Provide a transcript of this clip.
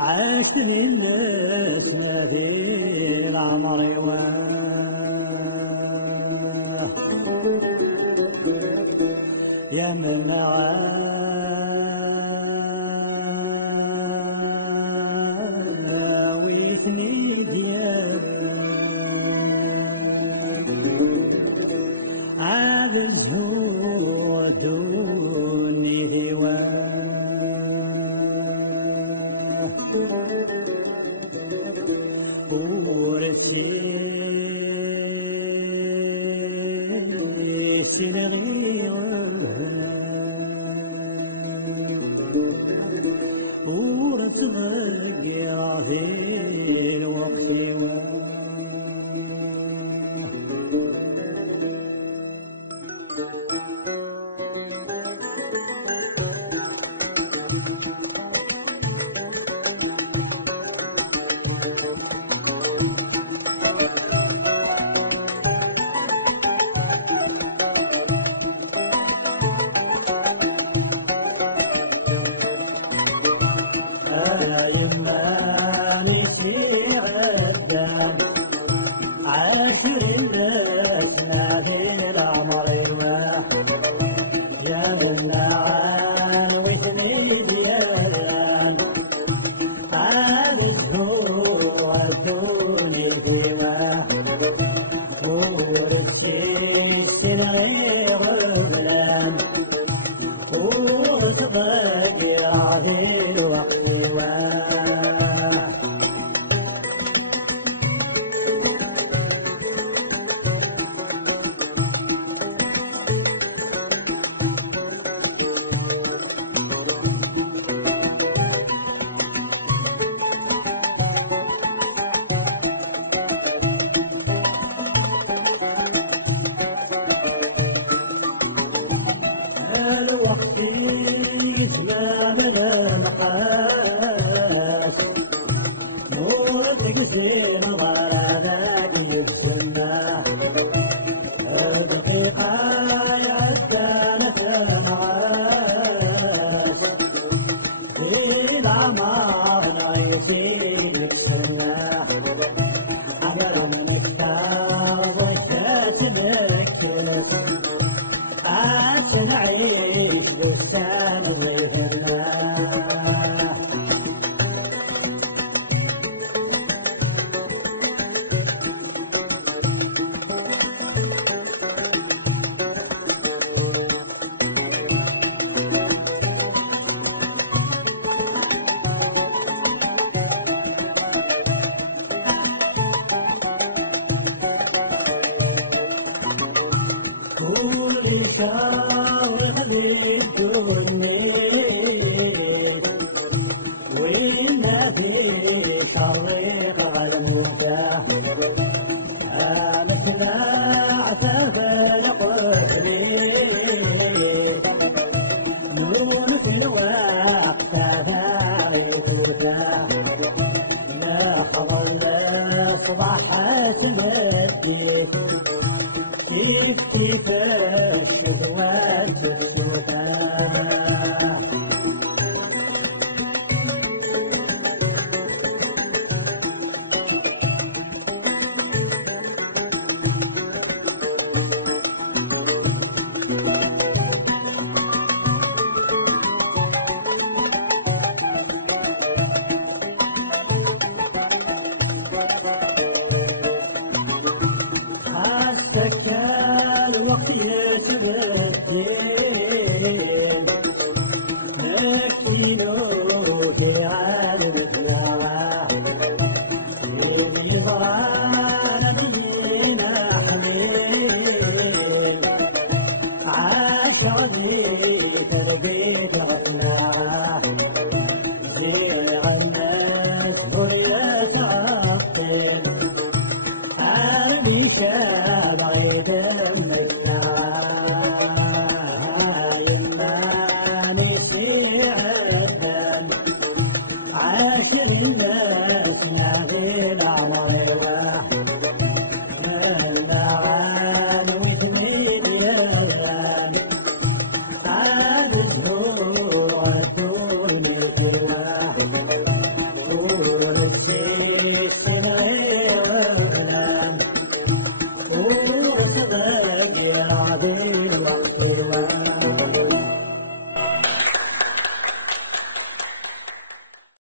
عاشني الناس في العمر يا من عاويتني دياب عاد الزهور دوني ورثيت الغيرة ورث الغيرة في الوقت عاشر الناس نادي العمر يا من عاوتني دياب عارفه دوني الدماء ورثيت الغير البلاد وصبرت راضي الوقت الوقت يسلم المحال موتك في نظرانك يسلنا دقيقة يسلمك معاك في العمار ما يصير يسلنا حجر من الكتاب والكاتبك عيش بستان ويهنا وإلا في طريق الموتى مثل عساف القصري مثل وقت فارسوتا لا حضر صباح سمتي اكتفاك واتسوتا الوقت يسرني نسيله في عالم الزراعة يضرب بينا حميل عاشرني كربي تغناها غير عنك ويا تعطل عليك بعيد منا يماني في عدن عاش الناس ناغين على غيره المعاني تزيد الأوهام عاد الروح تولي كلها ورسيت